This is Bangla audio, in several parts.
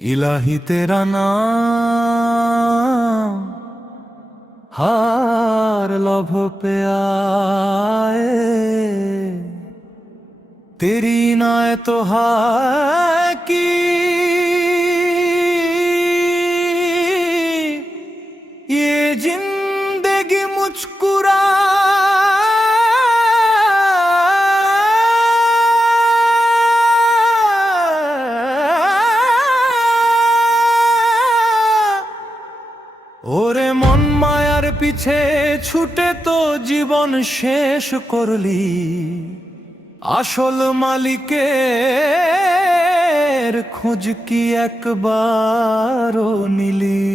इलाही तेरा नाम हर लौह पे आए, तेरी इनायत तो है कि ये जिंदगी मुस्कुरा ওরে মন মায়ার পিছে ছুটে তো জীবন শেষ করলি, আসল মালিকের খোঁজ কি একবারও নিলি?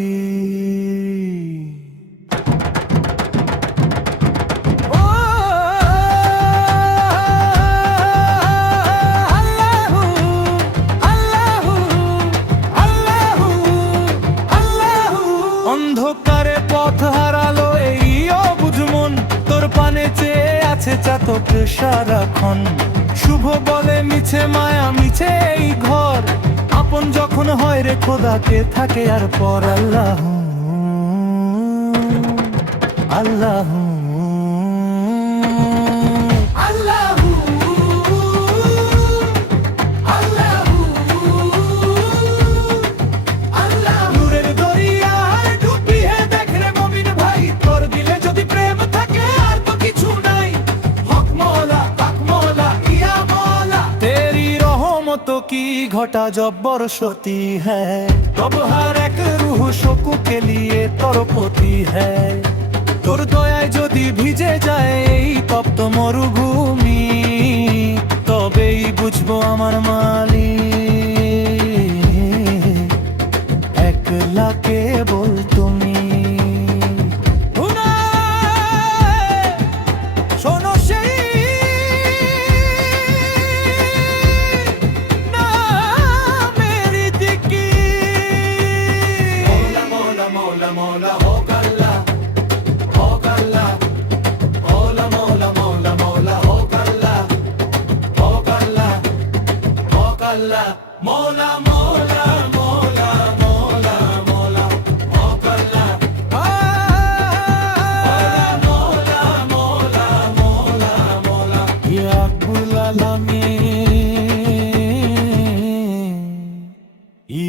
অন্ধকারে পথ হারালো এই অবুঝ মন, তোর পানে চেয়ে আছে চাতক সারাক্ষণ। শুভ বলে মিছে মায়া মিছে এই ঘর, আপন যখন হয় রে খোদাকে থাকে আর পর। আল্লাহ আল্লাহ तो की घटा जब बरसती है, तब हर एक रूह शोक के लिए तरपती है। তোর দয়ায় যদি ভিজে যায় এই তপ্ত মরুভূমি, তবেই বুঝবো আমার মালিক একলা কেবল তুমি। শোনো সেই मोला मोला मोला मोला मोला मोकल्ला, मोला मोला मोला मोला या कुल आलमीन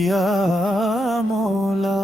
या मोला।